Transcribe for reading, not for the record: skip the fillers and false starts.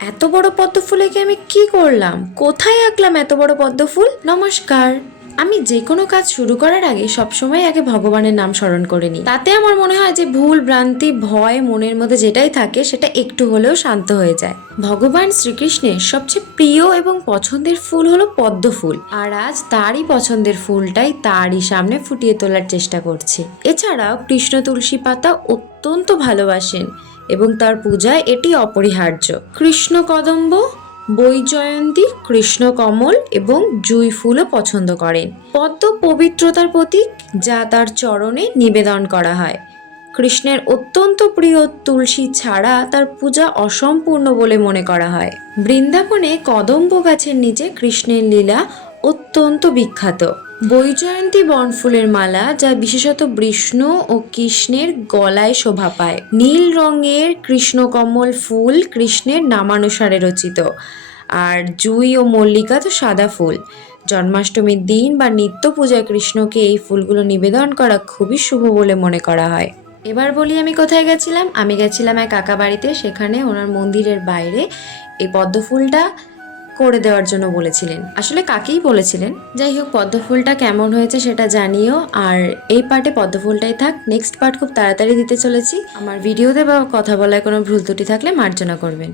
এত বড় পদ্ম ফুলে কি আমি কি করলাম? কোথায় আঁকলাম এত বড় পদ্ম ফুল? নমস্কার। আমি যে কোনো কাজ শুরু করার আগে সবসময় আগে ভগবানের নাম স্মরণ করে নিই। তাতে আমার মনে হয় যে ভুল ভ্রান্তি ভয় মনের মধ্যে যেটাই থাকে সেটা একটু হলেও শান্ত হয়ে যায়। ভগবান শ্রীকৃষ্ণের সবচেয়ে প্রিয় এবং পছন্দের ফুল হলো পদ্ম ফুল, আর আজ তারই পছন্দের ফুলটাই তারই সামনে ফুটিয়ে তোলার চেষ্টা করছি। এছাড়াও কৃষ্ণ তুলসী পাতা অত্যন্ত ভালোবাসেন এবং তার পূজায় এটি অপরিহার্য। কৃষ্ণ কদম্ব, বৈজয়ন্তী, কৃষ্ণ কমল এবং জুঁই ফুলও পছন্দ করেন। পদ্ম পবিত্রতার প্রতীক, যা তার চরণে নিবেদন করা হয়। কৃষ্ণের অত্যন্ত প্রিয় তুলসী ছাড়া তার পূজা অসম্পূর্ণ বলে মনে করা হয়। বৃন্দাবনে কদম্ব গাছের নিচে কৃষ্ণের লীলা অত্যন্ত বিখ্যাত। বৈজয়ন্তী বনফুলের মালা, যা বিশেষত বিষ্ণু ও কৃষ্ণের গলায় শোভা পায়। নীল রঙের কৃষ্ণকমল ফুল কৃষ্ণের নামানুসারে রচিত, আর জুঁই ও মল্লিকা তো সাদা ফুল। জন্মাষ্টমীর দিন বা নিত্য পূজায় কৃষ্ণকে এই ফুলগুলো নিবেদন করা খুবই শুভ বলে মনে করা হয়। এবার বলি আমি কোথায় গেছিলাম। আমি গেছিলাম এক কাকা বাড়িতে, সেখানে ওনার মন্দিরের বাইরে এই পদ্ম ফুলটা করে দেওয়ার জন্য বলেছিলেন। আসলে কাকেই বলেছিলেন। যাই হোক, পদ্ম ফুলটা কেমন হয়েছে সেটা জানিও। আর এই পার্টে পদ্ম ফুলটাই থাক, নেক্সট পার্ট খুব তাড়াতাড়ি দিতে চলেছি। আমার ভিডিওতে বা কথা বলায় কোনো ভুল ত্রুটি থাকলে মার্জনা করবেন।